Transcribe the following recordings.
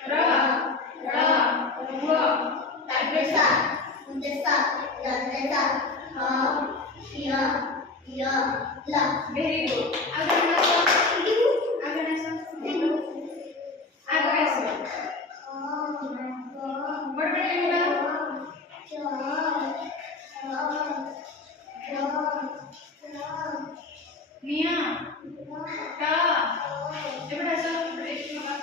र ळ व ताडदेसा उंदेसा दंतेसा ह य य ला. Very good. आगण्याचं बडबड मुलं. मिया टा एवढाचं ब्रेक बघा.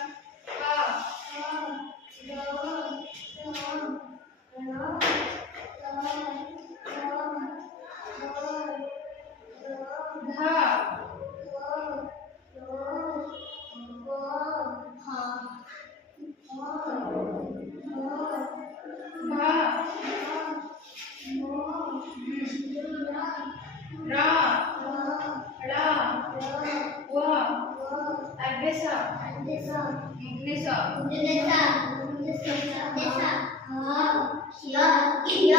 धा भा रा ळा व ताडदेसा इंग्लिसा उंदेसा ह य य